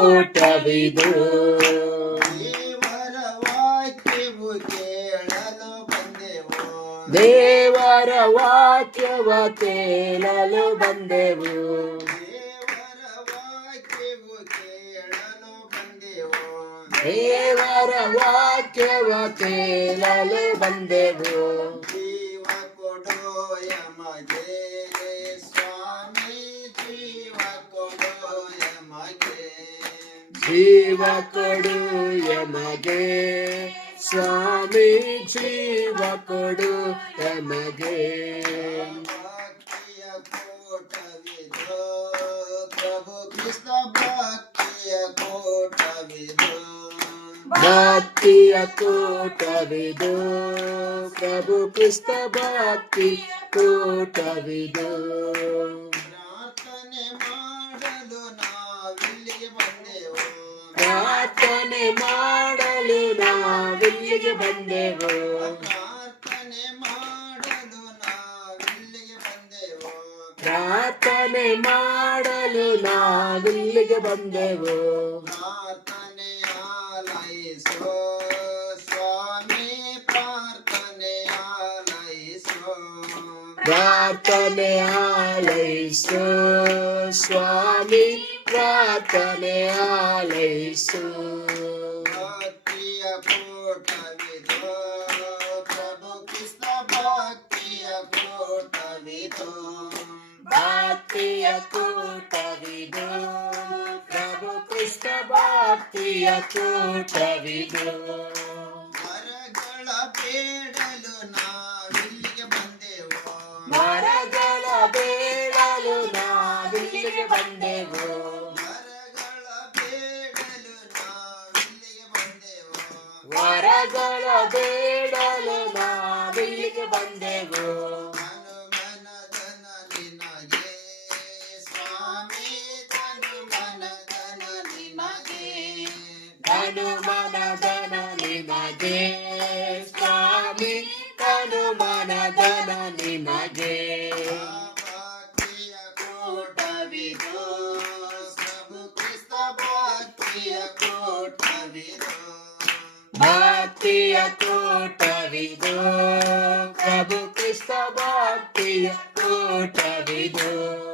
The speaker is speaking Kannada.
ಕೂಟವಿದು. ದೇವರ ವಾಕ್ಯವ ಕೇಳಲು ಬಂದೆವು. ದೇವರ ವಾಕ್ಯವ ಕೇಳಲು ಬಂದೆವು. ಜೀವ ಕೊಡೋ ಯಮಗೆ ಸ್ವಾಮಿ, ಜೀವ ಕೊಡೋ ಯಮಗೆ. ಜೀವ ಕೊಡು ಯಮಗೆ ಸ್ವಾಮಿ, ಜೀವ ಕೊಡು ಯಮಗೆ. ಭಕ್ತಿಯ ಕೂಟವಿದು ಪ್ರಭು ಕ್ರಿಸ್ತ, ಭಕ್ತಿಯ ಕೂಟವಿದು. ಭಕ್ತಿಯ ಕೂಟವಿದು ಪ್ರಭು ಕ್ರಿಸ್ತ, ಭಕ್ತಿ ಕೂಟವಿದು. ಪ್ರಾರ್ಥನೆ ಮಾಡಲು ನಾವಿಲ್ಲಿಗೆ ಬಂದೆವು. ಪ್ರಾರ್ಥನೆ ಮಾಡಲು ನಾವಿಲ್ಲಿಗೆ ಬಂದೆವು. ಪ್ರಾರ್ಥನೆ ಮಾಡಲು ನಾವಿಲ್ಲಿಗೆ ಬಂದೆವು. ಪ್ರಾರ್ಥನೆ ಮಾಡಲು ನಾವಿಲ್ಲಿಗೆ ಬಂದೆವು. ಪ್ರಾರ್ಥನೆ ಆಲೈಸೋ ಸ್ವಾಮಿ, ಪ್ರಾರ್ಥನೆ ಆಲೈಸೋ. ಪ್ರಾರ್ಥನೆ ಆಲೈಸು ಸ್ವಾಮಿ, ಪ್ರಾರ್ಥನೆ ಆಲೈಸು. ಭಕ್ತಿಯ ಕೂಟವಿದು ಪ್ರಭು ಕ್ರಿಸ್ತ, ಭಕ್ತಿಯ ಕೂಟವಿದು. ಭಕ್ತಿಯ ಕೂಟವಿದು ಪ್ರಭು ಕ್ರಿಸ್ತ, ಭಕ್ತಿಯ ಕೂಟವಿದು. ಮರಗಳ ಬೇಡಲು ನಾವಿಲ್ಲಿಗೆ ಬಂದೆವು. ಮರಗಳ ಬೇಡಲು ನಾವಿಲ್ಲಿಗೆ ಬಂದೆವು. ಮರಗಳ ಬೇಡಲು ನಾವಿಲ್ಲಿಗೆ ಬಂದೆವು. ವರಗಳ ಬೇಡಲು ನಾವಿಲ್ಲಿಗೆ ಬಂದೆವು. ಹನುಮನದನ ನಿನಗೆ ಸ್ವಾಮಿ, ಹನುಮನದನ ನಿನಗೆ. ಹನುಮನದನ ನಿನಗೆ ಸ್ವಾಮಿ, ಹನುಮನದನ ನಿನಗೆ. ಭಕ್ತಿಯ ಕೂಟವಿದು ಪ್ರಭು ಕ್ರಿಸ್ತ, ಭಕ್ತಿಯ ಕೂಟವಿದು. ಭಕ್ತಿಯ ಕೂಟವಿದು ಪ್ರಭು ಕ್ರಿಸ್ತ, ಭಕ್ತಿಯ ಕೂಟವಿದು.